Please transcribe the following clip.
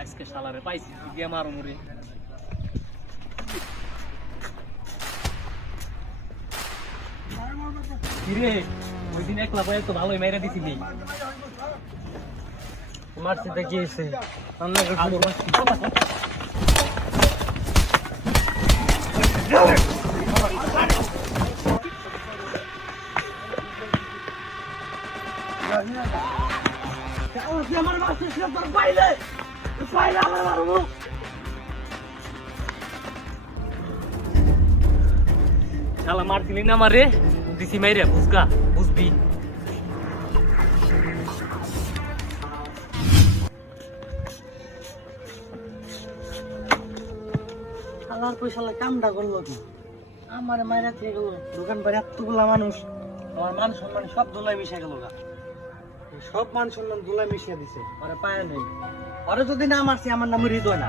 আজকে শালারে পাইছি দিয়ে মারো মুরে কিরে ওই দিন একলা বয়ে তো ভালোই মেরে দিছিলি মারছি দেখি এসে আমার মারছি তোর পাইলে পাইলে আমার মারবো শালা মারছিলি না মারে দিছি মাইরে বুঝগা বুঝবি শালার পয়সা কামটা করলো কি আমার মায়েরা থেকে গেল দোকান বাড়ি এতগুলা মানুষ আমার মান সম্মান সব দোলাই মিশে গেল গা সব মান সম্মান দোলাই মিশিয়ে দিছে ওরে পায় নেই ওরে যদি না মারছি আমার নাম হৃদয় না